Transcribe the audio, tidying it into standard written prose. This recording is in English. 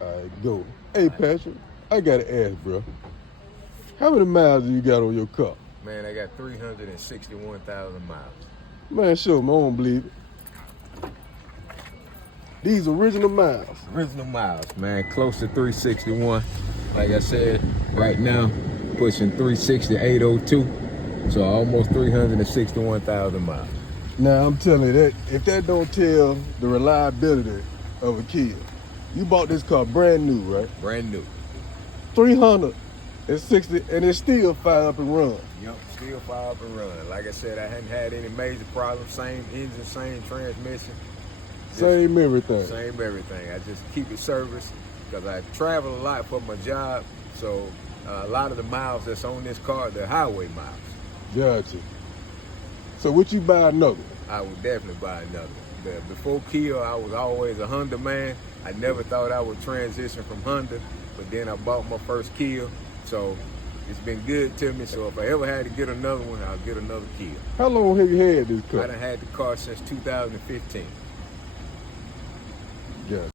All right, go. Hey, Patrick, I gotta ask, bro. How many miles do you got on your car? Man, I got 361,000 miles. Man, show me. I don't believe it. These original miles. Original miles, man, close to 361. Like I said, right now, pushing 360,802. So almost 361,000 miles. Now, I'm telling you that if that don't tell the reliability of a Kia, you bought this car brand new, right? Brand new. 360, and it's still fire up and run. Yup, still fire up and running. Like I said, I hadn't had any major problems. Same engine, same transmission. Same everything. Same everything. I just keep it serviced because I travel a lot for my job. So a lot of the miles that's on this car, they're highway miles. Gotcha. So would you buy another? I would definitely buy another. Before Kia, I was always a Honda man. I never thought I would transition from Honda, but then I bought my first Kia. So it's been good to me. So if I ever had to get another one, I'll get another Kia. How long have you had this car? I done had the car since 2015. Gotcha.